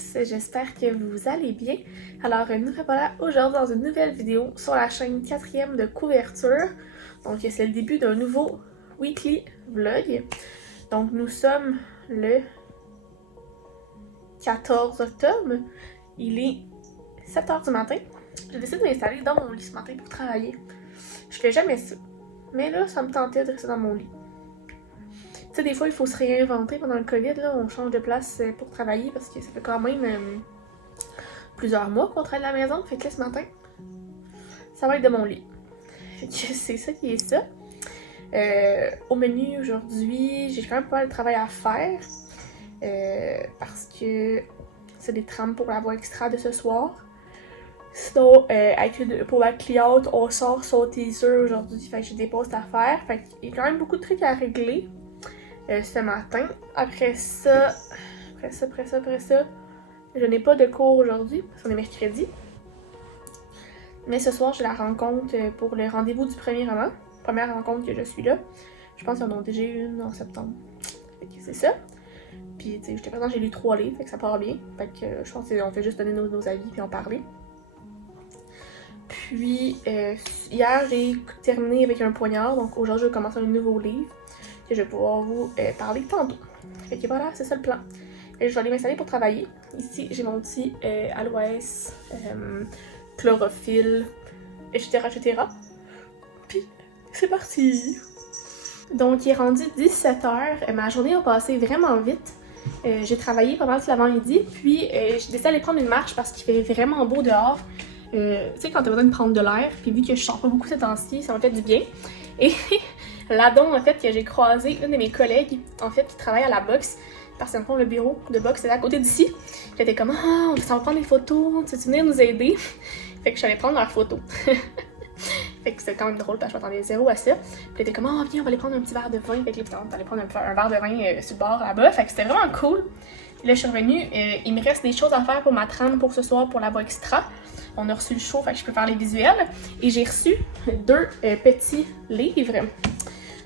tous, j'espère que vous allez bien. Alors nous revoilà aujourd'hui dans une nouvelle vidéo sur la chaîne 4e de couverture. Donc c'est le début d'un nouveau weekly vlog. Donc nous sommes le 14 octobre. Il est 7h du matin. J'ai décidé de m'installer dans mon lit ce matin pour travailler. Je fais jamais ça. Mais là, ça me tentait de rester dans mon lit. Tu sais, des fois, il faut se réinventer pendant le COVID. Là, on change de place pour travailler parce que ça fait quand même plusieurs mois qu'on travaille de la maison. Fait que là, ce matin, ça va être de mon lit. Fait que c'est ça qui est ça. Au menu aujourd'hui, j'ai quand même pas mal de travail à faire parce que c'est des trames pour la voix extra de ce soir. Sinon, pour la cliente, on sort son teaser aujourd'hui. Fait que j'ai des postes à faire. Fait qu'il y a quand même beaucoup de trucs à régler. Ce matin. Après ça, je n'ai pas de cours aujourd'hui, parce qu'on est mercredi. Mais ce soir, j'ai la rencontre pour le rendez-vous du premier roman. Première rencontre que je suis là. Je pense qu'ils en ont déjà une en septembre. Fait que c'est ça. Puis, tu sais, jusqu'à présent, j'ai lu 3 livres, fait que ça part bien. Fait que je pense qu'on fait juste donner nos avis puis en parler. Puis, hier, j'ai terminé avec un poignard. Donc, aujourd'hui, je vais commencer un nouveau livre que je vais pouvoir vous parler tantôt. Fait que voilà, c'est ça le plan. Et je vais aller m'installer pour travailler. Ici, j'ai mon petit aloès, chlorophylle, etc. Puis, c'est parti! Donc, il est rendu 17h. Ma journée a passé vraiment vite. J'ai travaillé pas mal tout l'avant-midi. Puis, j'ai décidé d'aller prendre une marche parce qu'il fait vraiment beau dehors. Tu sais, quand t'as besoin de prendre de l'air. Puis, vu que je sors pas beaucoup ces temps-ci, ça m'a fait du bien. Et là-dedans, en fait, que j'ai croisé une de mes collègues, en fait, qui travaille à la boxe, parce qu'en fond, le bureau de boxe est à côté d'ici. J'étais comme, on va prendre des photos, tu veux venir nous aider? Fait que je suis allée prendre leurs photos. Fait que c'était quand même drôle, parce que je m'attendais zéro à ça. Puis elle était comme, viens, on va aller prendre un petit verre de vin. Fait que là, on allait prendre un verre de vin sur le bord là-bas. Fait que c'était vraiment cool. Puis là, je suis revenue. Il me reste des choses à faire pour ma trame pour ce soir, pour la voix extra. On a reçu le show, fait que je peux faire les visuels. Et j'ai reçu 2 petits livres.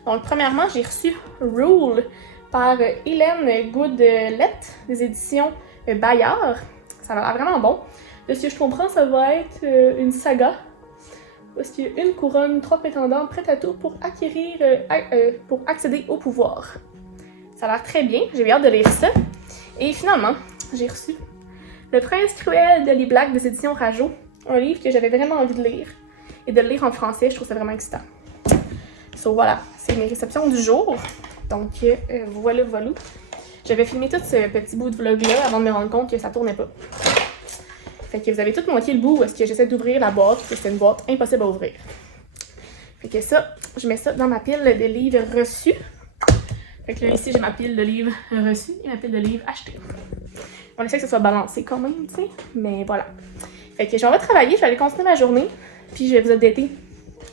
Donc, premièrement, j'ai reçu Rule par Hélène Goodlet des éditions Bayard. Ça va l'air vraiment bon. De ce que je comprends, ça va être une saga. Parce qu'il y a une couronne, 3 prétendants, prête à tout pour pour accéder au pouvoir. Ça a l'air très bien, j'ai bien hâte de lire ça. Et finalement, j'ai reçu Le Prince Cruel de Lee Black des éditions Rajo. Un livre que j'avais vraiment envie de lire. Et de le lire en français, je trouve ça vraiment excitant. So voilà, c'est mes réceptions du jour. Donc voilà. J'avais filmé tout ce petit bout de vlog-là avant de me rendre compte que ça tournait pas. Fait que vous avez tout manqué le bout où est-ce que j'essaie d'ouvrir la boîte, que c'est une boîte impossible à ouvrir. Fait que ça, je mets ça dans ma pile de livres reçus. Fait que là, ici, j'ai ma pile de livres reçus et ma pile de livres achetés. On essaie que ça soit balancé quand même, tu sais, mais voilà. Fait que je vais travailler, je vais aller continuer ma journée, puis je vais vous updater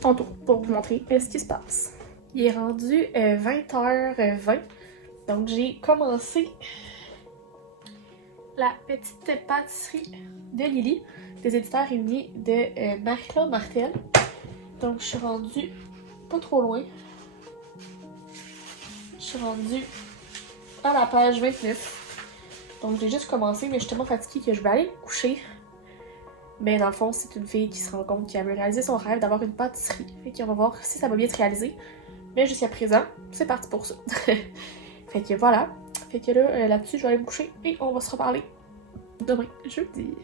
tantôt pour vous montrer ce qui se passe. Il est rendu 20h20, donc j'ai commencé la petite pâtisserie de Lily, des éditeurs réunis de Marie-Claude Martel. Donc je suis rendue pas trop loin. Je suis rendue à la page 29. Donc j'ai juste commencé, mais je suis tellement fatiguée que je vais aller me coucher. Mais dans le fond, c'est une fille qui se rend compte qu'elle veut réaliser son rêve d'avoir une pâtisserie. Fait qu'on va voir si ça va bien se réaliser. Mais jusqu'à présent, c'est parti pour ça. Fait que voilà. Fait que là-dessus, je vais aller me coucher et on va se reparler demain, jeudi.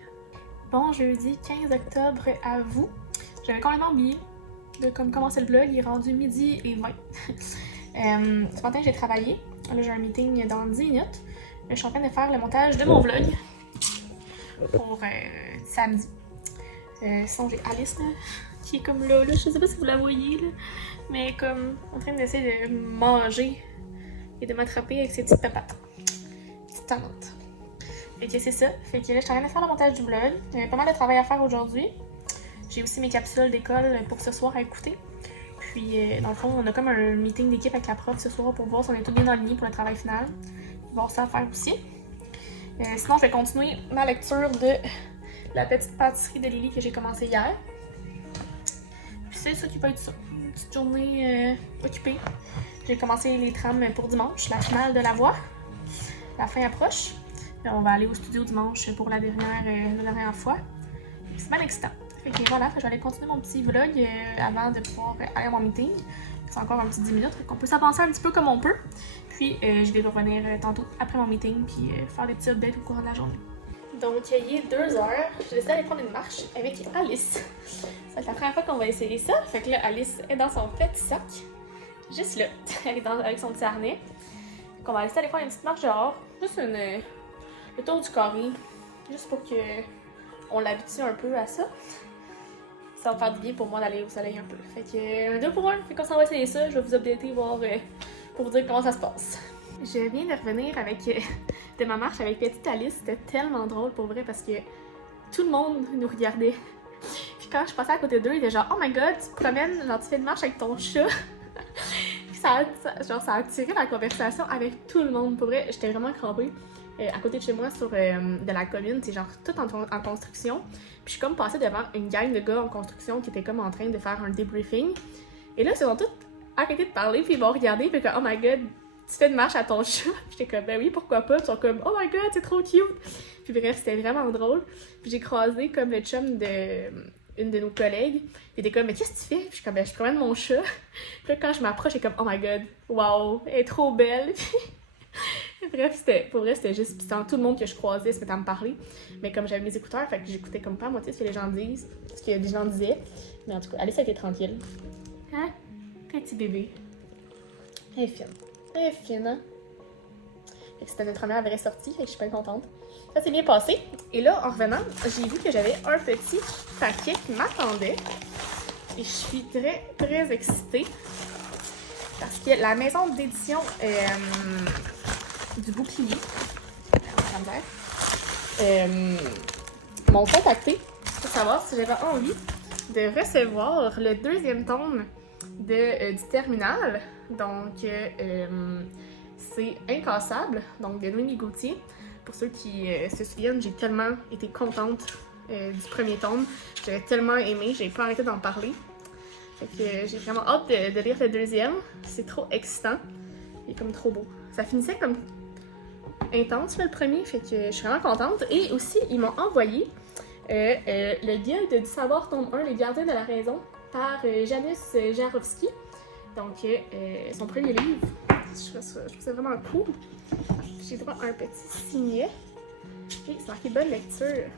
Bon jeudi 15 octobre à vous. J'avais complètement oublié de commencer le vlog. Il est rendu midi et 20. Ce matin, j'ai travaillé. Là, j'ai un meeting dans 10 minutes. Je suis en train de faire le montage de mon vlog pour samedi. Sinon, j'ai Alice là, qui est comme là. Je sais pas si vous la voyez, là, mais comme en train d'essayer de manger et de m'attraper avec ses petites papates. Petites tannantes. Fait que c'est ça. Fait que là, je suis en train de faire le montage du vlog. Il y avait pas mal de travail à faire aujourd'hui. J'ai aussi mes capsules d'école pour ce soir à écouter. Puis, dans le fond, on a comme un meeting d'équipe avec la prof ce soir pour voir si on est tout bien aligné pour le travail final. Il va y avoir ça à faire aussi. Sinon, je vais continuer ma lecture de la petite pâtisserie de Lily que j'ai commencé hier. Puis c'est ça qui va être ça. Une petite journée occupée. J'ai commencé les trames pour dimanche, la finale de la voix. La fin approche. Puis on va aller au studio dimanche pour la dernière fois. C'est bien excitant. Fait que voilà, je vais aller continuer mon petit vlog avant de pouvoir aller à mon meeting. C'est encore un petit 10 minutes, donc on peut s'avancer un petit peu comme on peut. Puis je vais revenir tantôt après mon meeting puis faire des petits updates au cours de la journée. Donc il est 2h, je décidé d'aller prendre une marche avec Alice. C'est la première fois qu'on va essayer ça. Fait que là, Alice est dans son petit sac. Juste là, elle est avec son petit harnais. Donc on va essayer d'aller faire une petite marche dehors. Juste le tour du carré. Juste pour qu'on l'habitue un peu à ça. Ça va me faire du bien pour moi d'aller au soleil un peu. Fait que un 2 pour 1, fait qu'on s'en va essayer ça. Je vais vous updater, voir pour vous dire comment ça se passe. Je viens de revenir de ma marche avec petite Alice. C'était tellement drôle pour vrai parce que tout le monde nous regardait. Puis quand je passais à côté d'eux, ils étaient genre « Oh my god, tu te promènes, genre tu fais une marche avec ton chat. » Puis ça a attiré la conversation avec tout le monde. Pour vrai, j'étais vraiment crampée. À côté de chez moi, de la commune, c'est genre tout en construction. Puis je suis comme passée devant une gang de gars en construction qui étaient comme en train de faire un débriefing. Et là, ils ont tous arrêté de parler, puis ils m'ont regardé, puis comme « Oh my god, tu fais une marche à ton chat? » J'étais comme « Ben oui, pourquoi pas? » Puis ils sont comme « Oh my god, c'est trop cute! » Puis bref, c'était vraiment drôle. Puis j'ai croisé comme le chum une de nos collègues. Il était comme « Mais qu'est-ce que tu fais? » Puis je suis comme « Ben je promène mon chat. » Puis là, quand je m'approche, j'ai comme « Oh my god, wow, elle est trop belle! » Bref, pour vrai, c'était juste. Puis tout le monde que je croisais se mettait à me parler. Mais comme j'avais mes écouteurs, fait que j'écoutais comme pas à moitié ce que les gens disent, ce que les gens disaient. Mais en tout cas, Alice a été tranquille. Hein? Petit bébé. Elle est fine. Elle est fine, hein? Fait que c'était notre première vraie sortie, fait que je suis bien contente. Ça s'est bien passé. Et là, en revenant, j'ai vu que j'avais un petit paquet qui m'attendait. Et je suis très, très excitée. Parce que la maison d'édition du bouclier m'ont contacté pour savoir si j'avais envie de recevoir le 2e tome du terminal. Donc, c'est Incassable, donc de Noémie Gauthier. Pour ceux qui se souviennent, j'ai tellement été contente du premier tome. J'avais tellement aimé, j'ai pas arrêté d'en parler. Fait que j'ai vraiment hâte de lire le 2e. C'est trop excitant. Il est comme trop beau. Ça finissait comme intense le premier, fait que je suis vraiment contente. Et aussi, ils m'ont envoyé le guide du savoir tome 1, Les gardiens de la raison, par Janusz Jarowski. Donc, son premier livre. Je trouve ça vraiment cool. J'ai droit à un petit signet. Et c'est marqué bonne lecture.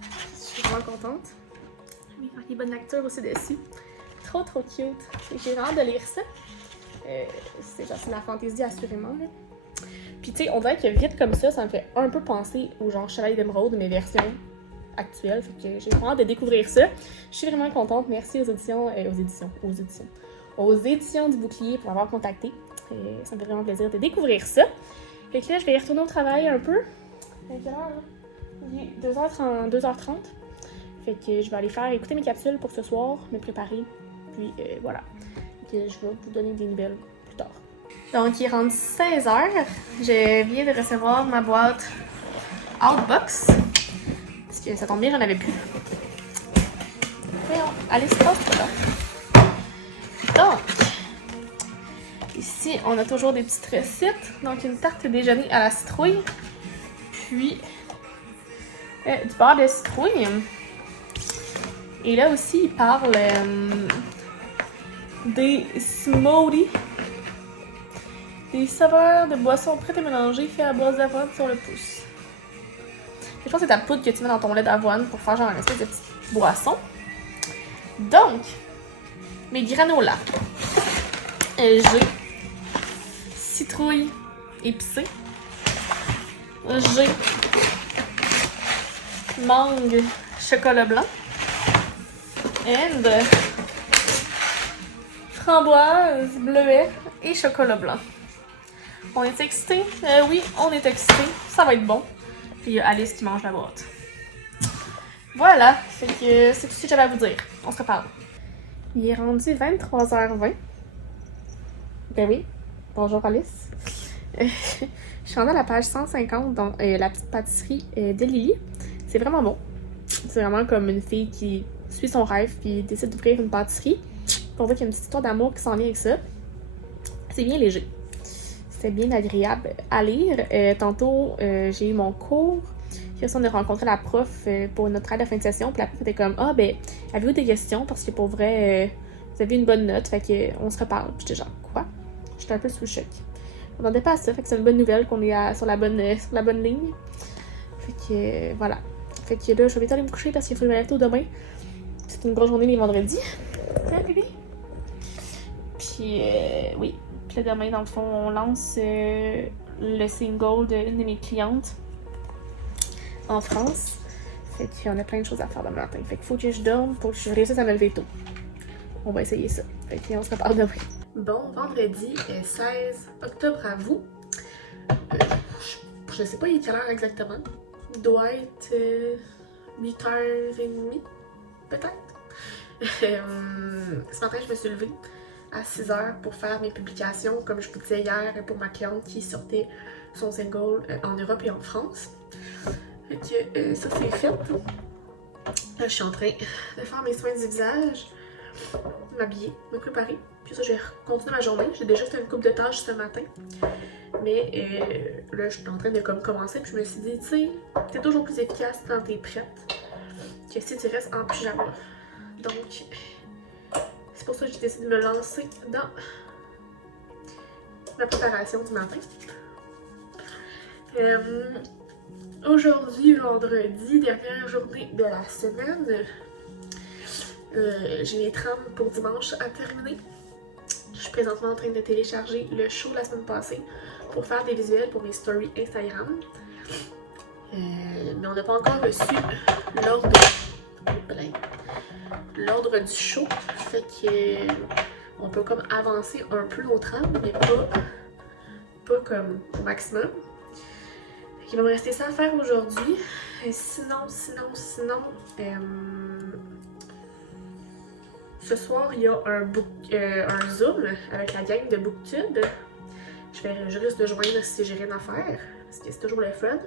Je suis vraiment contente. Il est marqué bonne lecture aussi dessus. Trop trop cute. J'ai hâte de lire ça. C'est la fantaisie assurément. Là. Puis tu sais, on dirait que vite comme ça me fait un peu penser au genre Chevalier d'Émeraude, mais version actuelle. Fait que j'ai vraiment hâte de découvrir ça. Je suis vraiment contente. Merci aux éditions du Bouclier pour m'avoir contacté. Ça me fait vraiment plaisir de découvrir ça. Fait que là, je vais y retourner au travail un peu. À quelle heure, là? Il est 2h30. Fait que je vais aller faire écouter mes capsules pour ce soir, me préparer. Puis voilà. Fait que je vais vous donner des nouvelles plus tard. Donc, il est rendu 16h. Je viens de recevoir ma boîte Outbox. Parce que ça tombe bien, j'en avais plus. Voyons, allez, stop, là. Donc, ici, on a toujours des petites recettes. Donc, une tarte déjeuner à la citrouille. Puis, du beurre de citrouille. Et là aussi, il parle des smoothies. Des saveurs de boissons prêtes à mélanger faits à base d'avoine sur le pouce. Je pense que c'est ta poudre que tu mets dans ton lait d'avoine pour faire genre une espèce de petite boisson. Donc, mes granolas. J'ai citrouille épicée. J'ai mangue chocolat blanc. And framboise, bleuet et chocolat blanc. On est excités? Oui, on est excités. Ça va être bon. Puis il y a Alice qui mange la boîte. Voilà, fait que c'est tout ce que j'avais à vous dire. On se reparle. Il est rendu 23h20. Ben oui, bonjour Alice. Je suis rendue à la page 150, donc la petite pâtisserie de Lily. C'est vraiment bon. C'est vraiment comme une fille qui suit son rêve puis décide d'ouvrir une pâtisserie. On voit qu'il y a une petite histoire d'amour qui s'en vient avec ça. C'est bien léger. c'était bien agréable à lire. Tantôt, j'ai eu mon cours. Puis on a rencontré la prof pour notre travail de fin de session. Puis la prof était comme « Ah, ben, avez-vous des questions? Parce que pour vrai, vous avez une bonne note. Fait qu'on se reparle. » Puis j'étais genre « Quoi? » J'étais un peu sous le choc. On n'attendait pas à ça. Fait que c'est une bonne nouvelle qu'on est sur la bonne ligne. Fait que voilà. Fait que là, je vais bientôt aller me coucher parce qu'il faut que je me lève tôt demain. C'est une grosse journée les vendredis. Hein, bébé? Puis oui. Puis là, demain, dans le fond, on lance le single d'une de mes clientes en France. Fait qu'on a plein de choses à faire demain matin. Fait qu'il faut que je dorme pour que je réussisse à me lever tôt. On va essayer ça. Fait qu'on se reparle demain. Bon, vendredi 16 octobre à vous. Je sais pas il est quelle heure exactement. Il doit être 8h30, peut-être. Ce matin, je me suis levée à 6h pour faire mes publications, comme je vous disais hier, pour ma cliente qui sortait son single en Europe et en France. Fait que ça, c'est fait. Là, je suis en train de faire mes soins du visage, m'habiller, me préparer. Puis ça, je vais continuer ma journée. J'ai déjà fait une couple de tâches ce matin. Mais là, je suis en train de commencer. Puis je me suis dit, tu sais, t'es toujours plus efficace quand t'es prête que si tu restes en pyjama. Donc, c'est pour ça que j'ai décidé de me lancer dans la préparation du matin. Aujourd'hui, vendredi, dernière journée de la semaine, j'ai les trames pour dimanche à terminer. Je suis présentement en train de télécharger le show de la semaine passée pour faire des visuels pour mes stories Instagram. Mais on n'a pas encore reçu l'ordre du show. Fait que on peut comme avancer un peu nos trames, mais pas comme au maximum. Il va me rester ça à faire aujourd'hui. Sinon, ce soir, il y a un Zoom avec la gang de BookTube. Je risque de joindre si j'ai rien à faire, parce que c'est toujours le fun.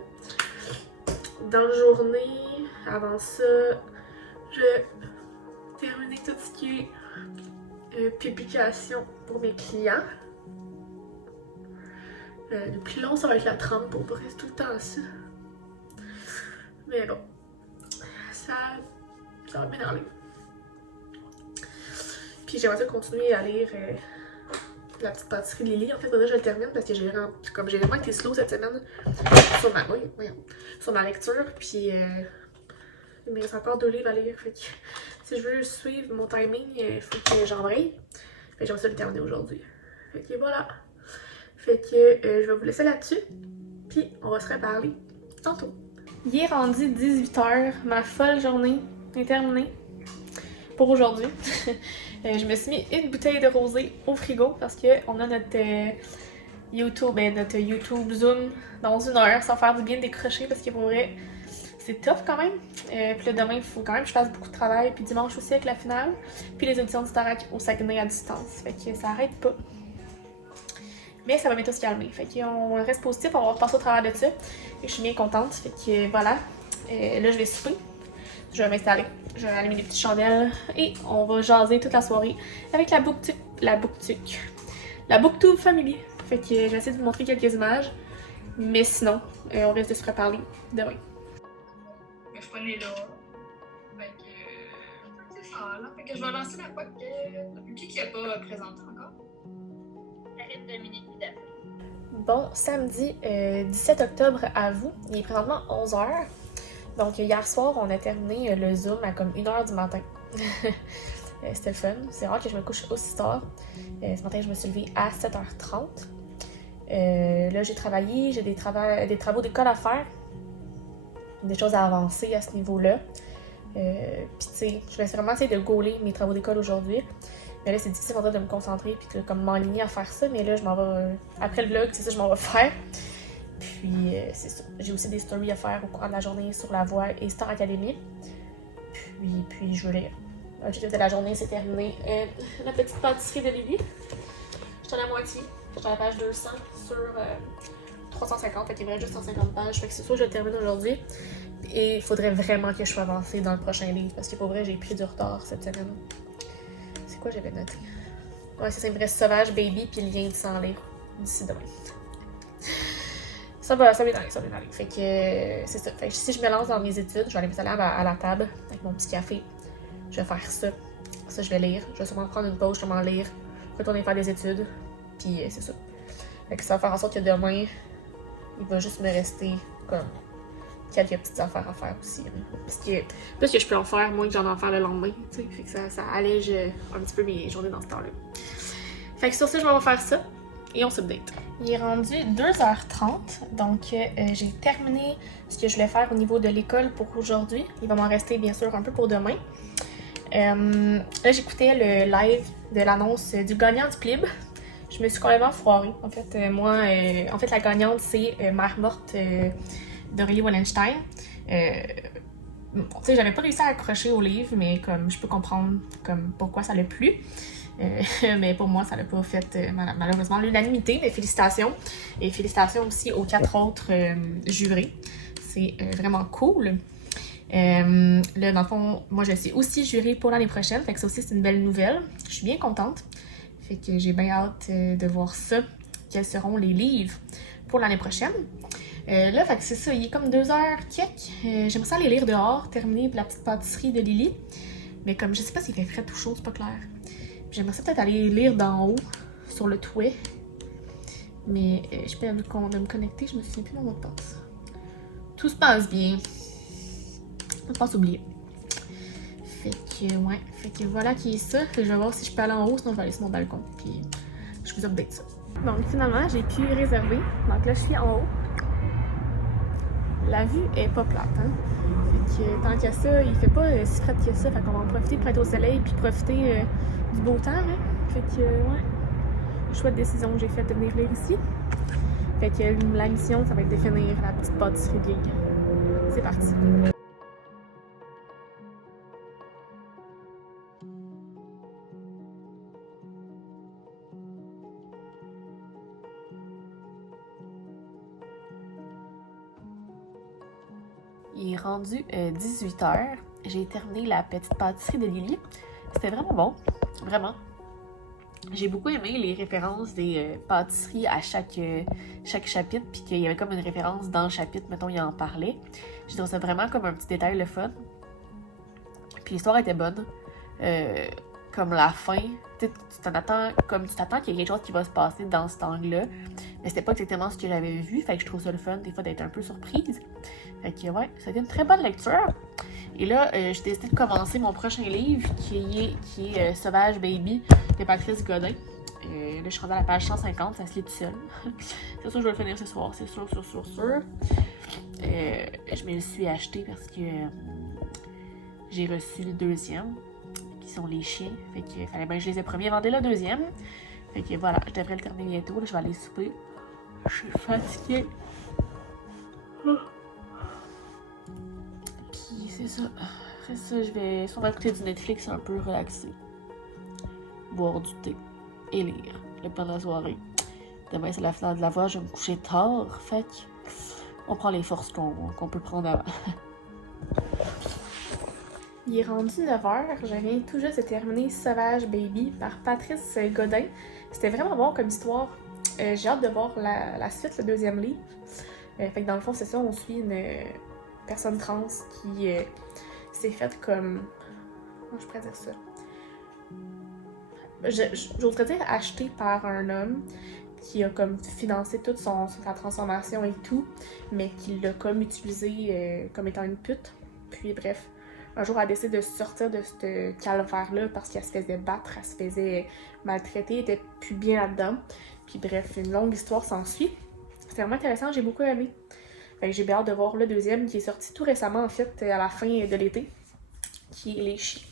Dans la journée, avant ça, je vais terminer tout ce qui est publication pour mes clients. Le plus long, ça va être la trame pour rester tout le temps ça. Mais bon, ça va bien aller. Puis j'aimerais ça continuer à lire la petite pâtisserie Lily. En fait, faudrait que je le termine parce que j'ai vraiment été slow cette semaine sur ma lecture. Puis il me reste encore 2 livres à lire. Fait que si je veux suivre mon timing, il faut que j'embraye. Fait que j'aimerais ça le terminer aujourd'hui. Fait que voilà. Fait que je vais vous laisser là-dessus. Puis on va se reparler tantôt. Il est rendu 18h. Ma folle journée est terminée pour aujourd'hui. Je me suis mis une bouteille de rosé au frigo parce qu'on a notre YouTube Zoom dans 1 heure sans faire du bien décrocher parce que pour vrai, c'est tough quand même. Puis là, demain, il faut quand même que je fasse beaucoup de travail. Puis dimanche aussi avec la finale. Puis les auditions de Starac au Saguenay à distance. Fait que ça arrête pas. Mais ça va bientôt se calmer. Fait qu'on reste positif, on va repasser au travers de ça. Et je suis bien contente. Fait que voilà. Là, je vais souper. Je vais m'installer. Je vais allumer des petites chandelles. Et on va jaser toute la soirée avec la BookTube Family. Fait que je vais essayer de vous montrer quelques images. Mais sinon, on risque de se reparler demain. Mais je est là. Fait que c'est ça là. Fait que je vais lancer la boîte qui n'est pas présente encore. Dominique Vidal. Bon, samedi 17 octobre à vous. Il est présentement 11h. Donc hier soir, on a terminé le Zoom à comme 1h du matin. C'était le fun. C'est rare que je me couche aussi tard. Ce matin, je me suis levée à 7h30. Là, j'ai travaillé, j'ai des travaux d'école à faire. Des choses à avancer à ce niveau-là. Puis tu sais, je vais vraiment essayer de gauler mes travaux d'école aujourd'hui. Mais là, c'est difficile pour moi de me concentrer puis de comme m'aligner à faire ça. Mais là, je m'en vais... après le vlog, c'est ça que je m'en vais faire. Puis, c'est ça. J'ai aussi des stories à faire au cours de la journée sur La Voix et Star Academy. Puis je vais lire. L'objectif de la journée, c'est terminé la petite pâtisserie de Lily. Je suis à la moitié. Je suis à la page 200 sur 350. Fait qu'il me reste juste 150 pages. Fait que c'est sûr que je le termine aujourd'hui. Et il faudrait vraiment que je sois avancée dans le prochain livre. Parce que pour vrai, j'ai pris du retard cette semaine. C'est quoi j'avais noté? Ouais, c'est ça, il me reste Sauvage, Baby, puis Lien de sang lire d'ici demain. Ça va bien aller, ça va bien aller. Fait que c'est ça. Fait que si je me lance dans mes études, je vais aller m'installer à la table avec mon petit café. Je vais faire ça. Ça, je vais lire. Je vais sûrement prendre une pause, sûrement lire, retourner faire des études. Puis c'est ça. Fait que ça va faire en sorte que demain, il va juste me rester comme quelques petites affaires à faire aussi. Hein. Parce que plus que je peux en faire, moins que j'en ai en faire le lendemain. T'sais. Fait que ça allège un petit peu mes journées dans ce temps-là. Fait que sur ça, je vais faire ça. Et on s'update. Il est rendu 2h30, donc j'ai terminé ce que je voulais faire au niveau de l'école pour aujourd'hui. Il va m'en rester bien sûr un peu pour demain. Là, j'écoutais le live de l'annonce du gagnant du PLIB. Je me suis complètement foirée. En fait, la gagnante, c'est Mère morte d'Aurélie Wallenstein. Bon, tu sais, j'avais pas réussi à accrocher au livre, mais comme je peux comprendre comme pourquoi ça l'a plu. Mais pour moi, ça n'a pas fait malheureusement l'unanimité, mais félicitations. Et félicitations aussi aux 4 autres jurés. C'est vraiment cool. Là, dans le fond, moi, je suis aussi jurée pour l'année prochaine. Fait que ça aussi, c'est une belle nouvelle. Je suis bien contente. Fait que j'ai bien hâte de voir ça. Quels seront les livres pour l'année prochaine. Là, fait que c'est ça. Il est comme 2h quelques. J'aimerais ça aller lire dehors, terminer la petite pâtisserie de Lily. Mais comme je sais pas s'il fait frais tout chaud, c'est pas clair. J'aimerais ça peut-être aller lire d'en haut, sur le toit. Mais je peux de me connecter, je me souviens plus de mon mot de passe. Tout se passe bien. Mot de passe oublié. Fait que voilà qui est ça. Fait que je vais voir si je peux aller en haut, sinon je vais aller sur mon balcon. Puis je vous update ça. Donc finalement, j'ai pu réserver. Donc là, je suis en haut. La vue est pas plate, hein. Fait que tant qu'à ça, il fait pas si frais que ça. Fait qu'on va en profiter pour être au soleil puis profiter du beau temps, hein. Fait que, ouais. Chouette décision que j'ai faite de venir lire ici. Fait que la mission, ça va être de finir la petite pâtisserie vieille. C'est parti. Il est rendu 18h. J'ai terminé la petite pâtisserie de Lily. C'était vraiment bon. Vraiment. J'ai beaucoup aimé les références des pâtisseries à chaque chapitre, puis qu'il y avait comme une référence dans le chapitre, mettons, il en parlait. Je trouve ça vraiment comme un petit détail le fun. Puis l'histoire était bonne. Comme la fin, tu t'attends qu'il y ait quelque chose qui va se passer dans cet angle-là. Mais c'était pas exactement ce que j'avais vu, fait que je trouve ça le fun des fois d'être un peu surprise. Fait que ouais, ça a été une très bonne lecture. Et là, j'ai décidé de commencer mon prochain livre qui est Sauvage Baby de Patrice Godin. Là, je suis rendue à la page 150, ça se lit tout seul. C'est sûr que je vais le finir ce soir, c'est sûr. Je me le suis acheté parce que j'ai reçu le deuxième, qui sont les chiens. Fait que fallait bien que je les ai premiers avant le deuxième. Fait que voilà, je devrais le terminer bientôt. Là, je vais aller souper. Je suis fatiguée. Puis c'est ça. Après ça, je vais sûrement écouter du Netflix un peu relaxé. Boire du thé et lire le plan de la soirée. Demain, c'est la finale de la voix. Je vais me coucher tard. Fait que on prend les forces qu'on peut prendre avant. Il est rendu 9h. Je viens tout juste de terminer Sauvage Baby par Patrice Godin. C'était vraiment bon comme histoire. J'ai hâte de voir la suite, le deuxième livre. Fait que dans le fond, c'est ça, on suit une personne trans qui s'est faite comme... Comment je pourrais dire ça? J'oserais dire acheté par un homme qui a comme financé toute sa transformation et tout, mais qui l'a comme utilisé comme étant une pute. Puis bref, un jour elle décide de sortir de ce calvaire-là parce qu'elle se faisait battre, elle se faisait maltraiter, elle était plus bien là-dedans. Puis bref, une longue histoire s'ensuit. C'était vraiment intéressant, j'ai beaucoup aimé. Fait que j'ai bien hâte de voir le deuxième qui est sorti tout récemment en fait, à la fin de l'été, qui est Les Chiens.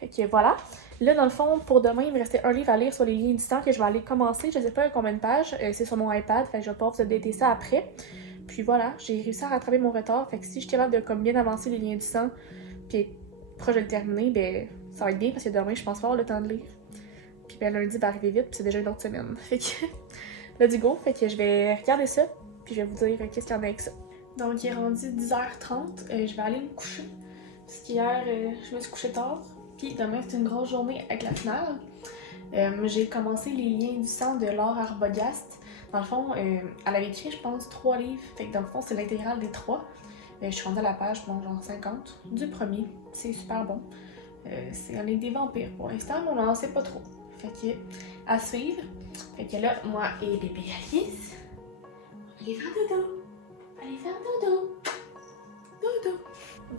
Fait que voilà. Là, dans le fond, pour demain, il me restait un livre à lire sur les liens du temps que je vais aller commencer. Je sais pas combien de pages. C'est sur mon iPad. Fait que je vais pouvoir vous updater ça après. Puis voilà, j'ai réussi à rattraper mon retard. Fait que si je suis capable de comme bien avancer les liens du sang, puis proche de le terminer, ben ça va être bien parce que demain, je pense pas avoir le temps de lire. Puis ben lundi va arriver vite, puis c'est déjà une autre semaine. Fait que là, du go. Fait que je vais regarder ça, puis je vais vous dire qu'est-ce qu'il y en a avec ça. Donc, il est rendu 10h30. Je vais aller me coucher. Parce qu'hier, je me suis couchée tard. Puis demain, c'est une grosse journée avec la finale. J'ai commencé les liens du sang de Laure Arbogast. Dans le fond, elle avait écrit, je pense, 3 livres. Fait que dans le fond, c'est l'intégrale des 3. Je suis rendue à la page, bon, genre 50 du premier. C'est super bon. C'est un livre des vampires pour l'instant, mais on n'en sait pas trop. Fait que, à suivre. Fait que là, moi et bébé Alice, on va aller faire dodo. Allez faire dodo. Dodo.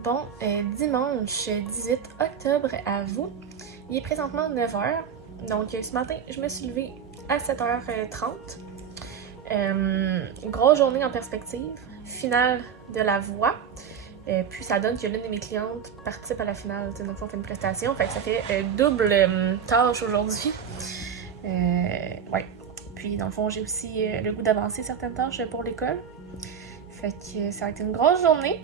Bon, dimanche 18 octobre à vous. Il est présentement 9h. Donc, ce matin, je me suis levée à 7h30. Grosse journée en perspective. Finale de la voix. Puis ça donne que l'une de mes clientes participe à la finale. Donc, on fait une prestation. Fait que ça fait double tâche aujourd'hui. Ouais. Puis, dans le fond, j'ai aussi le goût d'avancer certaines tâches pour l'école. Fait que ça va être une grosse journée.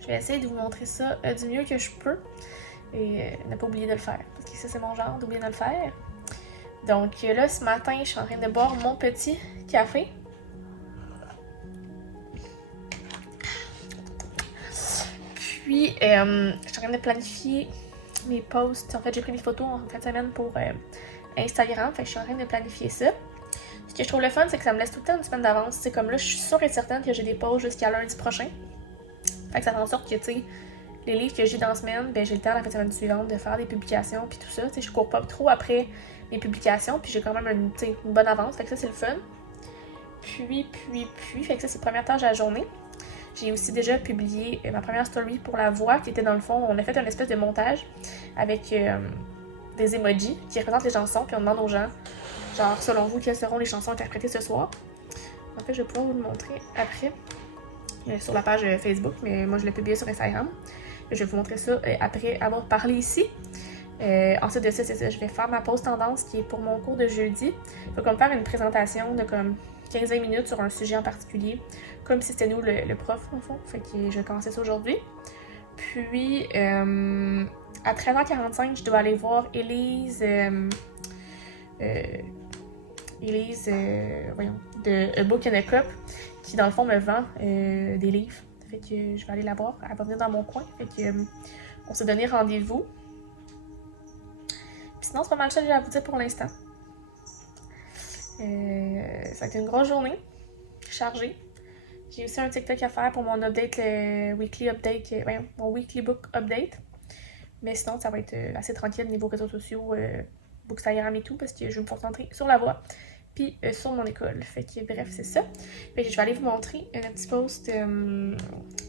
Je vais essayer de vous montrer ça du mieux que je peux. Et ne pas oublier de le faire. Parce que ça, c'est mon genre, d'oublier de le faire. Donc là, ce matin, je suis en train de boire mon petit café. Puis, je suis en train de planifier mes posts. En fait, j'ai pris des photos en fin de semaine pour Instagram. Fait que je suis en train de planifier ça. Ce que je trouve le fun, c'est que ça me laisse tout le temps une semaine d'avance. C'est comme là, je suis sûre et certaine que j'ai des posts jusqu'à lundi prochain. Fait que ça fait en sorte que, tu sais, les livres que j'ai dans la semaine, ben j'ai le temps la semaine suivante de faire des publications puis tout ça. Tu sais, je cours pas trop après mes publications, puis j'ai quand même une bonne avance. Fait que ça, c'est le fun. Puis, fait que ça, c'est la première tâche de la journée. J'ai aussi déjà publié ma première story pour la voix, qui était dans le fond, on a fait une espèce de montage avec des emojis qui représentent les chansons, puis on demande aux gens, genre, selon vous, quelles seront les chansons interprétées ce soir. En fait, je vais pouvoir vous le montrer après sur la page Facebook, mais moi, je l'ai publié sur Instagram. Je vais vous montrer ça après avoir parlé ici. Ensuite de ça, c'est ça, je vais faire ma pause tendance qui est pour mon cours de jeudi. Je vais comme faire une présentation de comme 15-20 minutes sur un sujet en particulier, comme si c'était nous le prof, au fond. Fait que je vais commencer ça aujourd'hui. Puis, à 13h45, je dois aller voir Élise, de A Book and a Cup, qui dans le fond me vend des livres. Fait que je vais aller la voir. Elle va venir dans mon coin. Fait que on s'est donné rendez-vous. Puis sinon, c'est pas mal ça que j'ai à vous dire pour l'instant. Ça a été une grosse journée. Chargée. J'ai aussi un TikTok à faire pour mon update, le weekly update, mon weekly book update. Mais sinon, ça va être assez tranquille niveau réseaux sociaux, Bookstagram et tout, parce que je vais me concentrer sur la voix. Puis sur mon école. Fait que bref, c'est ça. Fait que je vais aller vous montrer un petit post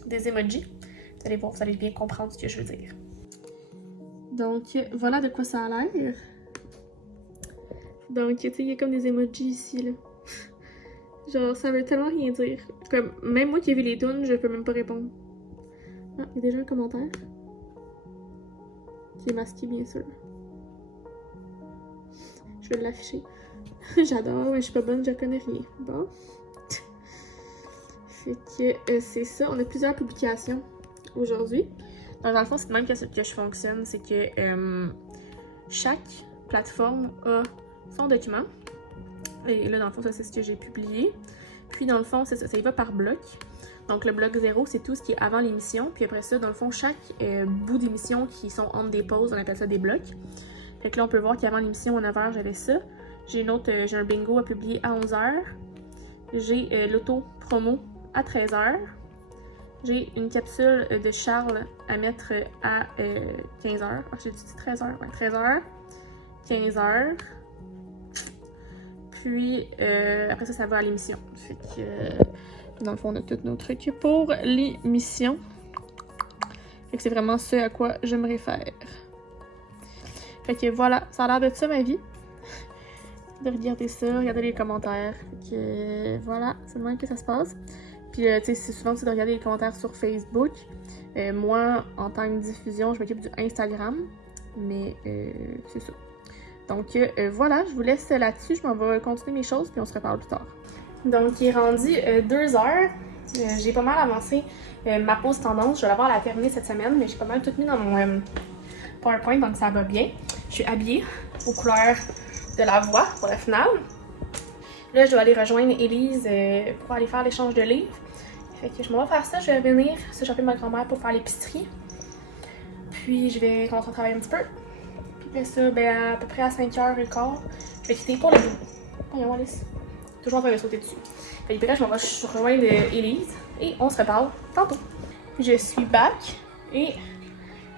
des emojis. Vous allez voir, vous allez bien comprendre ce que je veux dire. Donc voilà de quoi ça a l'air. Donc tu sais, il y a comme des emojis ici là. Genre ça veut tellement rien dire. Comme même moi qui ai vu les tunes, je peux même pas répondre. Ah, il y a déjà un commentaire. Qui est masqué bien sûr. Je vais l'afficher. J'adore, mais je suis pas bonne, je connais rien. Bon. Fait que c'est ça, on a plusieurs publications aujourd'hui. Donc dans le fond, c'est de même que je fonctionne, c'est que chaque plateforme a son document. Et là, dans le fond, ça c'est ce que j'ai publié. Puis dans le fond, c'est ça y va par bloc. Donc le bloc 0, c'est tout ce qui est avant l'émission. Puis après ça, dans le fond, chaque bout d'émission qui sont entre des pauses, on appelle ça des blocs. Fait que là, on peut voir qu'avant l'émission, à 9h, j'avais ça. J'ai un bingo à publier à 11h. J'ai l'auto-promo à 13h. J'ai une capsule de Charles à mettre à 15h. Ah, j'ai dit 13h. Ouais, 13h. 15h. Puis, après ça, ça va à l'émission. Fait que, dans le fond, on a tous nos trucs pour l'émission. Fait que c'est vraiment ce à quoi je me réfère. Fait que voilà, ça a l'air de ça ma vie. De regarder ça, regarder les commentaires. Fait que voilà, c'est le même que ça se passe. Puis tu sais, c'est souvent de regarder les commentaires sur Facebook. Moi, en tant que diffusion, je m'occupe du Instagram. Mais c'est ça. Donc voilà, je vous laisse là-dessus. Je m'en vais continuer mes choses, puis on se reparle plus tard. Donc il est rendu 2h. J'ai pas mal avancé ma pause tendance. Je vais l'avoir à la terminer cette semaine, mais j'ai pas mal tout mis dans mon PowerPoint, donc ça va bien. Je suis habillée aux couleurs de la voix pour la finale. Là, je dois aller rejoindre Élise pour aller faire l'échange de livres. Fait que je m'en vais faire ça. Je vais venir se choper ma grand-mère pour faire l'épicerie. Puis je vais commencer à travailler un petit peu. Puis Après ça, ben, à peu près à 5h15, je vais quitter pour le bureau. Voyons, Alice. Toujours en train de sauter dessus. Fait que bref, je m'en vais rejoindre Élise et on se reparle tantôt. Je suis back et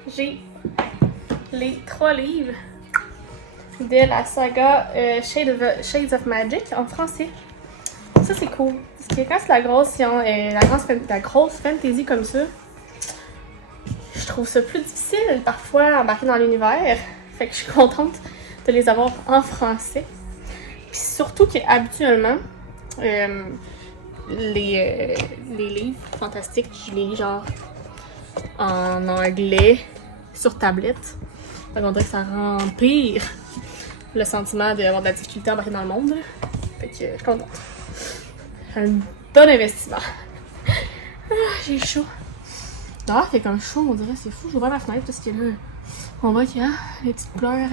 j'ai les 3 livres de la saga Shades of Magic en français. Ça, c'est cool. Parce que quand c'est la grosse fantasy comme ça, je trouve ça plus difficile parfois à embarquer dans l'univers. Fait que je suis contente de les avoir en français. Puis surtout qu'habituellement, les livres fantastiques, je les lis genre en anglais sur tablette. Donc on dirait que ça rend pire le sentiment d'avoir de la difficulté à embarquer dans le monde. Fait que je suis contente. Un bon investissement. J'ai chaud. Dehors, il fait comme chaud, on dirait, c'est fou. J'ouvre ma fenêtre parce que là, on voit qu'il y a les petites couleurs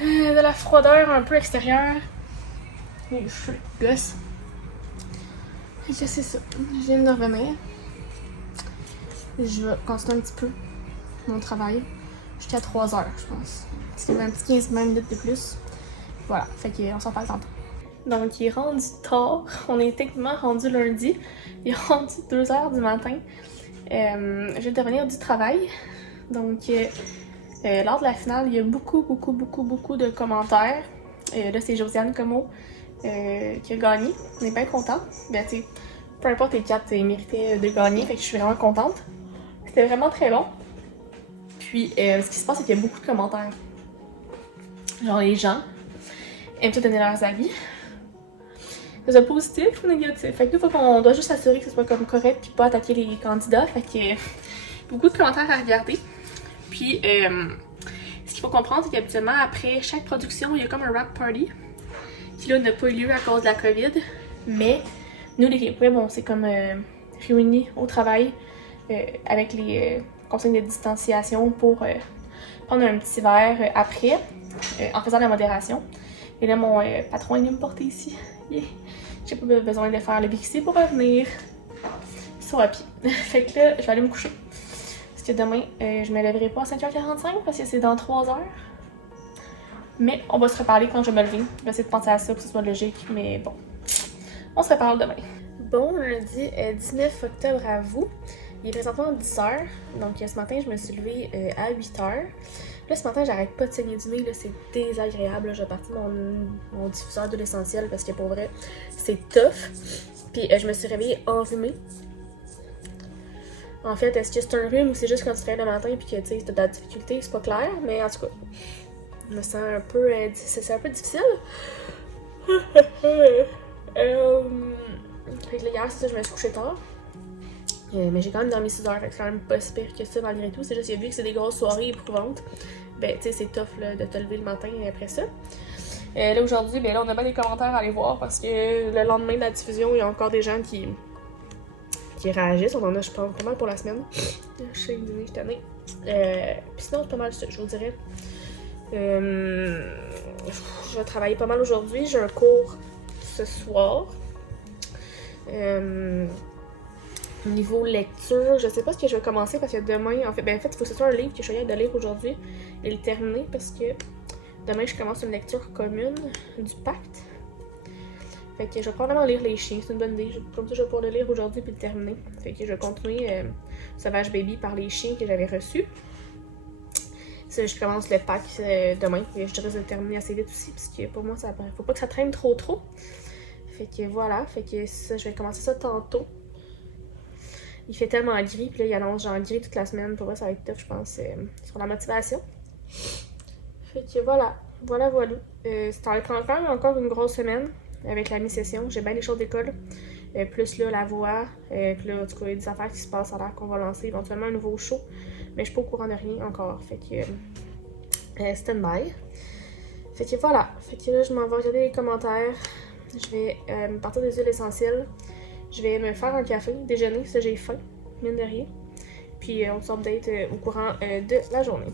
de la froideur un peu extérieure. Les cheveux gosse. Et que c'est ça. Je viens de revenir. Je vais continuer un petit peu mon travail jusqu'à 3h, je pense. C'est un petit 15-20 minutes de plus. Voilà, fait qu'on s'en parle tantôt. Donc, il est rendu tard. On est techniquement rendu lundi. Il est rendu 2h du matin. Je viens de revenir du travail. Donc, lors de la finale, il y a beaucoup de commentaires. Là, c'est Josiane Como qui a gagné. On est bien contents. Ben, tu sais, peu importe les 4, ils méritaient de gagner. Fait que je suis vraiment contente. C'était vraiment très long. Puis, ce qui se passe, c'est qu'il y a beaucoup de commentaires. Genre, les gens aiment tout donner leurs avis. Que ce soit positif ou négatif. Fait que nous, on doit juste s'assurer que ce soit comme correct puis pas attaquer les candidats. Fait que beaucoup de commentaires à regarder. Puis, ce qu'il faut comprendre, c'est qu'habituellement, après chaque production, il y a comme un wrap party qui là n'a pas eu lieu à cause de la COVID. Mais nous, l'équipe web, on s'est comme réunis au travail avec les consignes de distanciation pour prendre un petit verre après, en faisant de la modération. Et là, mon patron est venu me porter ici. Yeah. J'ai pas besoin de faire le BXC pour revenir sur le pied. Fait que là, je vais aller me coucher. Parce que demain, je me lèverai pas à 5h45 parce que c'est dans 3 heures. Mais on va se reparler quand je vais me lever. Je vais essayer de penser à ça pour que ce soit logique. Mais bon, on se reparle demain. Bon, lundi 19 octobre à vous. Il est présentement 10h. Donc ce matin, je me suis levée à 8h. Là, ce matin, j'arrête pas de saigner du nez, là, c'est désagréable. Là. J'ai parti mon diffuseur d'huile essentielle parce que pour vrai, c'est tough. Puis je me suis réveillée enrhumée. En fait, est-ce que c'est un rhume ou c'est juste quand tu te réveilles le matin et que tu as de la difficulté? C'est pas clair, mais en tout cas, je me sens un peu. C'est un peu difficile. Fait que là, hier, c'est ça, je me suis couchée tard. Mais j'ai quand même dormi 6 heures, fait que c'est quand même pas si pire que ça malgré tout. C'est juste que vu que c'est des grosses soirées éprouvantes, ben tu sais, c'est tough là, de te lever le matin après ça. Là aujourd'hui, ben là on a bien des commentaires à aller voir parce que le lendemain de la diffusion, il y a encore des gens qui réagissent. On en a, je pense, pas mal pour la semaine. Je sais, je suis tannée. Puis sinon, c'est pas mal ça, je vous dirais. Je vais travailler pas mal aujourd'hui. J'ai un cours ce soir. Au niveau lecture, je sais pas ce que je vais commencer parce que demain, en fait, il faut que ce soit un livre que je suis de lire aujourd'hui et le terminer parce que demain, je commence une lecture commune du pacte. Fait que je vais probablement lire Les Chiens, c'est une bonne idée. Comme ça, je vais pouvoir le lire aujourd'hui puis le terminer. Fait que je vais continuer Sauvage Baby par Les Chiens que j'avais reçu. Ça, je commence le pacte demain et je risque de le terminer assez vite aussi parce que pour moi, ça faut pas que ça traîne trop. Fait que voilà, fait que ça, je vais commencer ça tantôt. Il fait tellement gris, puis là, il annonce genre gris toute la semaine. Pour moi, ça va être tough, je pense, sur la motivation. Fait que voilà. C'est encore une grosse semaine avec la mi-session. J'ai bien des choses d'école. Plus là, la voix. Puis là, en tout cas, il y a des affaires qui se passent. Ça a l'air qu'on va lancer éventuellement un nouveau show. Mais je suis pas au courant de rien encore. Fait que stand-by. Fait que voilà. Fait que là, je m'en vais regarder les commentaires. Je vais partir des huiles essentielles. Je vais me faire un café, déjeuner, ça j'ai faim, mine de rien. Puis on s'update au courant de la journée.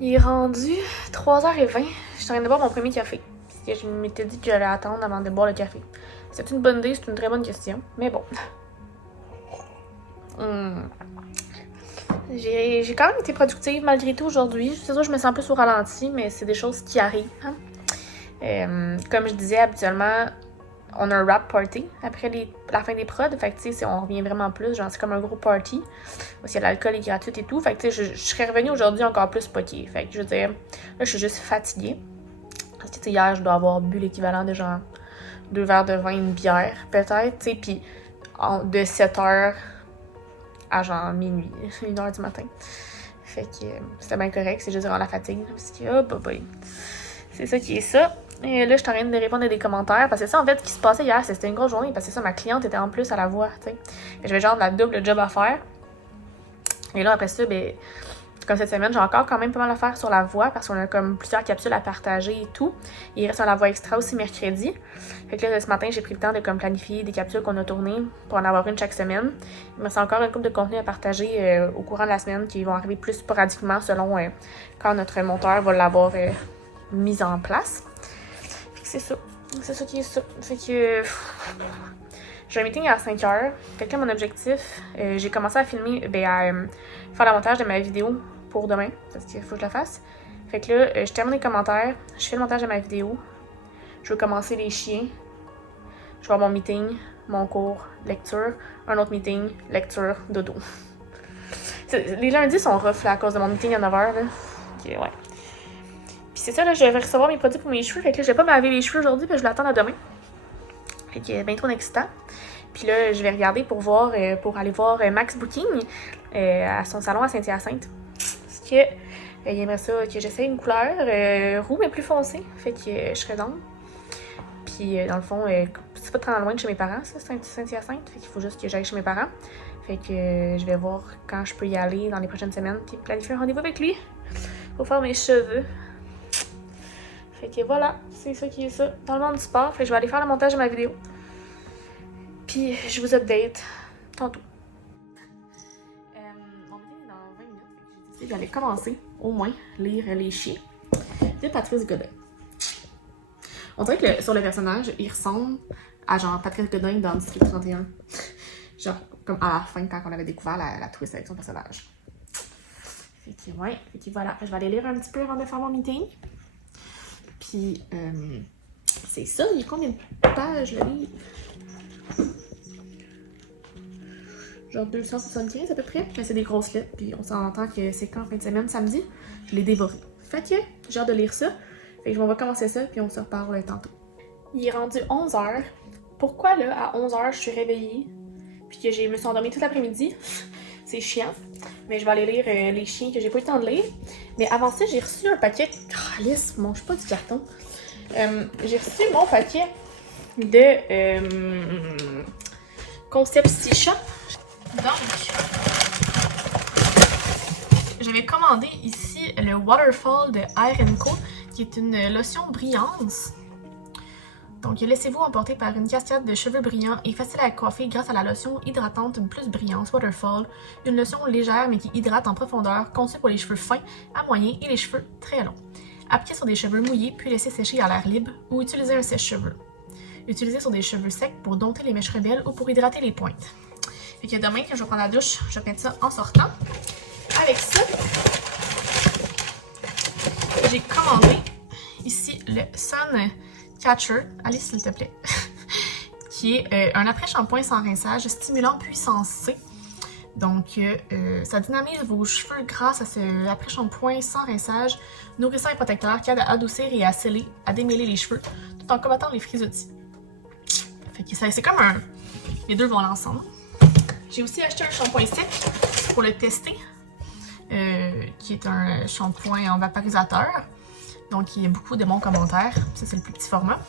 Il est rendu 3h20. Je suis en train de boire mon premier café. Parce que je m'étais dit que j'allais attendre avant de boire le café. C'est une bonne idée, c'est une très bonne question. Mais bon. J'ai quand même été productive malgré tout aujourd'hui. C'est sûr que je me sens un peu au ralenti, mais c'est des choses qui arrivent. Hein? Comme je disais, habituellement, on a un rap party après la fin des prods. Fait que tu sais, on revient vraiment plus. Genre, c'est comme un gros party. Aussi, l'alcool est gratuit et tout. Fait que tu sais, je serais revenue aujourd'hui encore plus poquée. Fait que je veux dire, là, je suis juste fatiguée. Parce que tu sais, hier, je dois avoir bu l'équivalent de genre 2 verres de vin, une bière, peut-être. Tu sais, puis de 7h à genre minuit, 1h du matin. Fait que c'était bien correct, c'est juste durant la fatigue. Parce que, oh, boy. C'est ça qui est ça. Et là, je suis en train de répondre à des commentaires. Parce que ça, en fait, ce qui se passait hier, c'était une grosse journée. Parce que ça, ma cliente était en plus à la voix, tu sais. J'avais genre de la double job à faire. Et là, après ça, ben, comme cette semaine, j'ai encore quand même pas mal à faire sur la voix. Parce qu'on a comme plusieurs capsules à partager et tout. Et il reste un la voix extra aussi mercredi. Fait que là, ce matin, j'ai pris le temps de comme planifier des capsules qu'on a tournées pour en avoir une chaque semaine. Il me reste encore une couple de contenu à partager au courant de la semaine qui vont arriver plus sporadiquement selon quand notre monteur va l'avoir mise en place. Fait que c'est ça. C'est ça qui est ça. Fait que j'ai un meeting à 5h. Fait que là, mon objectif, j'ai commencé à filmer, faire le montage de ma vidéo pour demain. Parce qu'il faut que je la fasse. Fait que là, je termine les commentaires. Je fais le montage de ma vidéo. Je veux commencer les chiens. Je vais avoir mon meeting, mon cours, lecture, un autre meeting, lecture, dodo. Les lundis sont rough là, à cause de mon meeting à 9h. Là. Okay, ouais. Puis c'est ça, là, je vais recevoir mes produits pour mes cheveux. Fait que là, je vais pas me laver les cheveux aujourd'hui, puis je l'attends à demain. Fait que bien trop excitant. Puis là, je vais regarder pour aller voir Max Booking à son salon à Saint-Hyacinthe. Parce que il aimerait ça que j'essaie une couleur roux mais plus foncée. Fait que je serais dans. Puis dans le fond, c'est pas très loin de chez mes parents, ça, Saint-Hyacinthe. Fait qu'il faut juste que j'aille chez mes parents. Fait que je vais voir quand je peux y aller dans les prochaines semaines. Puis planifier un rendez-vous avec lui pour faire mes cheveux. Fait que voilà, c'est ça qui est ça. Dans le monde du sport, fait que je vais aller faire le montage de ma vidéo. Puis je vous update tantôt. Mon meeting est dans 20 minutes. J'ai décidé d'aller commencer, au moins, lire Les Chiens de Patrice Godin. On dirait que sur le personnage, il ressemble à genre Patrice Godin dans District 31. Genre, comme à la fin, quand on avait découvert la twist avec son personnage. Fait que, ouais, fait que voilà. Je vais aller lire un petit peu avant de faire mon meeting. Puis, c'est ça. Il y a combien de pages, le livre? Genre 275 à peu près. Mais c'est des grosses lettres. Puis, on s'entend que c'est quand, fin de semaine, samedi. Je l'ai dévoré. Fait que, j'ai hâte de lire ça. Fait que on va commencer ça, puis on se reparle tantôt. Il est rendu 11h. Pourquoi, là, à 11h, je suis réveillée, puis que je me suis endormie toute l'après-midi? C'est chiant. Mais je vais aller lire Les Chiens que j'ai pas eu le temps de lire. Mais avant ça, j'ai reçu un paquet... Alice, mange pas du carton. J'ai reçu mon paquet de Concept Sea Shop. Donc, j'avais commandé ici le Waterfall de Air & Co, qui est une lotion brillance. Donc, laissez-vous emporter par une cascade de cheveux brillants et facile à coiffer grâce à la lotion hydratante plus brillance Waterfall. Une lotion légère mais qui hydrate en profondeur, conçue pour les cheveux fins, à moyen et les cheveux très longs. Appliquez sur des cheveux mouillés puis laissez sécher à l'air libre ou utilisez un sèche-cheveux. Utilisez sur des cheveux secs pour dompter les mèches rebelles ou pour hydrater les pointes. Fait que demain, quand je vais prendre la douche, je vais mettre ça en sortant. Avec ça, j'ai commandé ici le Sun Catcher, Alice s'il te plaît, qui est un après-shampoing sans rinçage, stimulant puissance C. Donc, ça dynamise vos cheveux grâce à ce après-shampoing sans rinçage, nourrissant et protecteur qui aide à adoucir et à sceller, à démêler les cheveux, tout en combattant les frisottis. Fait que c'est comme un... Les deux vont ensemble. J'ai aussi acheté un shampoing sec pour le tester, qui est un shampoing en vaporisateur. Donc, il y a beaucoup de bons commentaires. Ça, c'est le plus petit format.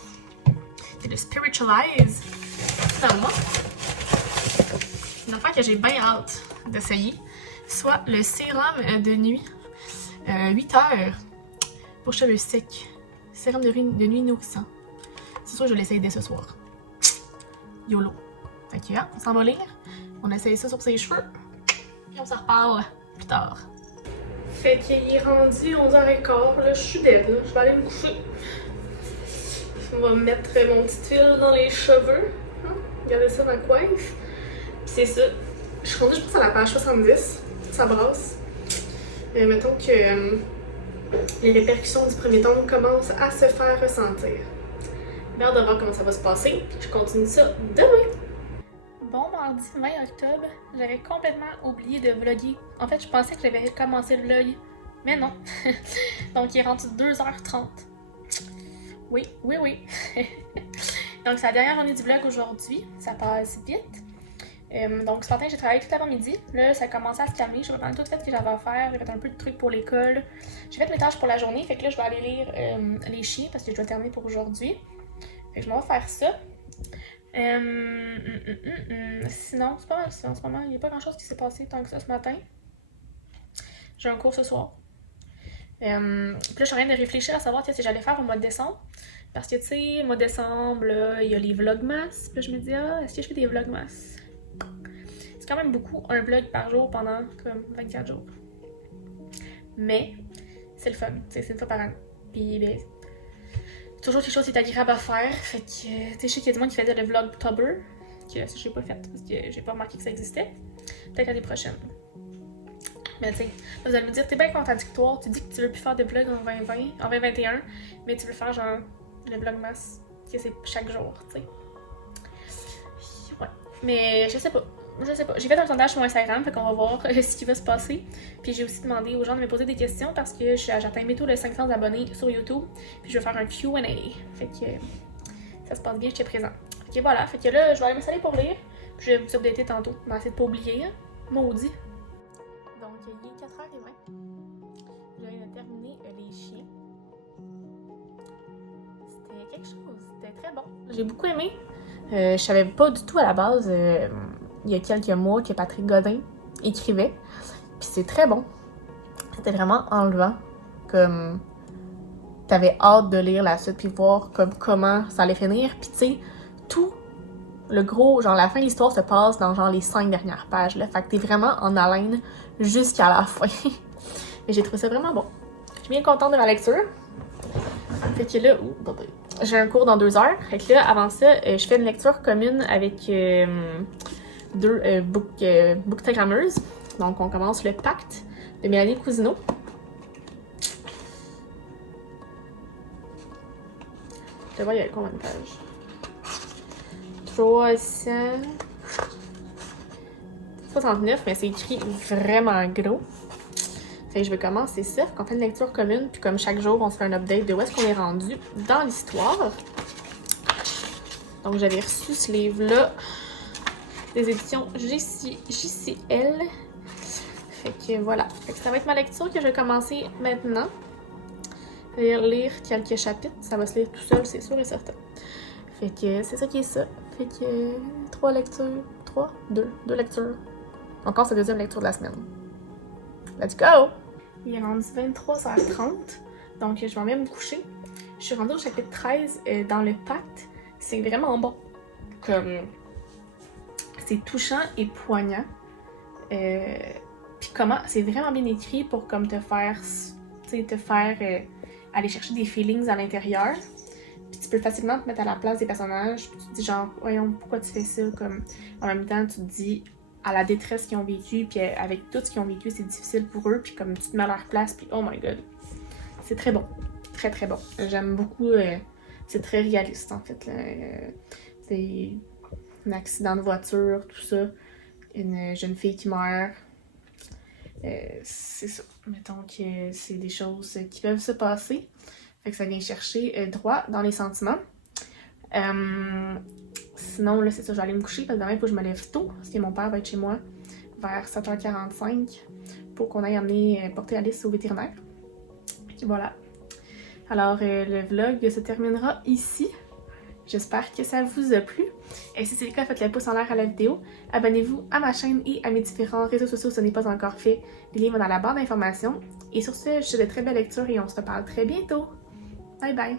C'est le Spiritualize. C'est dans moi. Une affaire que j'ai bien hâte d'essayer. Soit le sérum de nuit. 8 heures pour cheveux secs. Sérum de nuit nourrissant. C'est sûr que je l'essaye dès ce soir. YOLO. Fait que, on s'en va lire. On essaye ça sur ses cheveux. Puis on s'en reparle plus tard. Fait qu'il est rendu 11h15, là, je suis dead, là. Je vais aller me coucher. On va mettre mon petit fil dans les cheveux. Hein? Regardez ça, ma coiffe. Puis c'est ça. Je suis rendue, je pense, à la page 70. ça brasse. Mettons que les répercussions du premier tome commencent à se faire ressentir. J'ai hâte de voir comment ça va se passer. Je continue ça demain. Bon mardi 20 octobre, j'avais complètement oublié de vlogger. En fait, je pensais que j'avais commencé le vlog, mais non. Donc il est rendu 2h30. Oui. Donc c'est la dernière journée du vlog aujourd'hui, ça passe vite. Donc ce matin j'ai travaillé tout l'avant-midi, là ça a commencé à se calmer, j'ai vraiment tout fait ce que j'avais à faire, j'ai fait un peu de trucs pour l'école. J'ai fait mes tâches pour la journée, fait que là je vais aller lire les chiens parce que je dois terminer pour aujourd'hui. Fait que je m'en vais faire ça. Sinon, c'est pas mal ça en ce moment, il n'y a pas grand chose qui s'est passé tant que ça ce matin. J'ai un cours ce soir. Puis là je suis en train de réfléchir à savoir si j'allais faire au mois de décembre. Parce que tu sais, mois de décembre, là, il y a les vlogmas. Puis là je me dis, est-ce que je fais des vlogmas? C'est quand même beaucoup, un vlog par jour pendant comme 24 jours. Mais c'est le fun, c'est une fois par an. Puis ben, toujours quelque chose qui est agréable à faire. Fait que, tu sais, je sais qu'il y a du monde qui fait le vlogtober, que j'ai pas fait parce que j'ai pas remarqué que ça existait. Peut-être l'année prochaine. Mais tu sais, vous allez me dire, t'es bien contradictoire, tu dis que tu veux plus faire de vlog en 2021, mais tu veux faire genre le vlogmas, que c'est chaque jour, tu sais. Ouais, mais je sais pas. J'ai fait un sondage sur mon Instagram, fait qu'on va voir ce qui va se passer. Puis j'ai aussi demandé aux gens de me poser des questions parce que j'atteins bientôt les 500 abonnés sur YouTube. Puis je vais faire un Q&A. Fait que ça se passe bien, j'étais présent. Fait que voilà, fait que là, je vais aller m'installer pour lire. Puis je vais vous updater tantôt. Je vais essayer de pas oublier, hein. Maudit. Donc il est 4h20. Je viens de terminer les chiens. C'était quelque chose, c'était très bon. J'ai beaucoup aimé. Je savais pas du tout à la base, il y a quelques mois, que Patrick Godin écrivait. Puis c'est très bon. C'était vraiment enlevant. Comme t'avais hâte de lire la suite puis voir comme comment ça allait finir. Puis tu sais, tout le gros, genre la fin de l'histoire se passe dans genre les 5 dernières pages. Là. Fait que t'es vraiment en haleine jusqu'à la fin. Mais j'ai trouvé ça vraiment bon. Je suis bien contente de ma lecture. Fait que là, j'ai un cours dans 2 heures. Fait que là, avant ça, je fais une lecture commune avec deux booktagrammeuses. Donc, on commence le Pacte de Mélanie Cousineau. Je vais voir, il y a combien de pages? 369, mais c'est écrit vraiment gros. Fait que je vais commencer ça. On fait une lecture commune, puis comme chaque jour, on se fait un update de où est-ce qu'on est rendu dans l'histoire. Donc, j'avais reçu ce livre-là des éditions JCL. Fait que voilà. Fait que ça va être ma lecture que je vais commencer maintenant. Lire quelques chapitres. Ça va se lire tout seul, c'est sûr et certain. Fait que c'est ça qui est ça. Fait que 3 lectures. 3? 2 lectures. Encore sa deuxième lecture de la semaine. Let's go! Il est rendu 23h30, donc je vais même me coucher. Je suis rendue au chapitre 13 dans le Pacte. C'est vraiment bon. Comme c'est touchant et poignant. Puis comment c'est vraiment bien écrit pour comme te faire aller chercher des feelings à l'intérieur. Puis tu peux facilement te mettre à la place des personnages. Puis tu te dis genre, voyons, pourquoi tu fais ça? Comme en même temps, tu te dis à la détresse qu'ils ont vécu, puis avec tout ce qu'ils ont vécu, c'est difficile pour eux, puis comme tu te mets à leur place, puis oh my god. C'est très bon. Très très bon. J'aime beaucoup. C'est très réaliste en fait. C'est un accident de voiture, tout ça. Une jeune fille qui meurt. C'est ça. Mettons que c'est des choses qui peuvent se passer. Fait que ça vient chercher droit dans les sentiments. Sinon, là, c'est ça, je vais aller me coucher parce que demain, il faut que je me lève tôt. Parce que mon père va être chez moi vers 7h45 pour qu'on aille porter Alice au vétérinaire. Et voilà. Alors, le vlog se terminera ici. J'espère que ça vous a plu. Et si c'est le cas, faites le pouce en l'air à la vidéo. Abonnez-vous à ma chaîne et à mes différents réseaux sociaux si ce n'est pas encore fait. Les liens vont dans la barre d'informations. Et sur ce, je vous souhaite de très belles lectures et on se reparle très bientôt. Bye bye!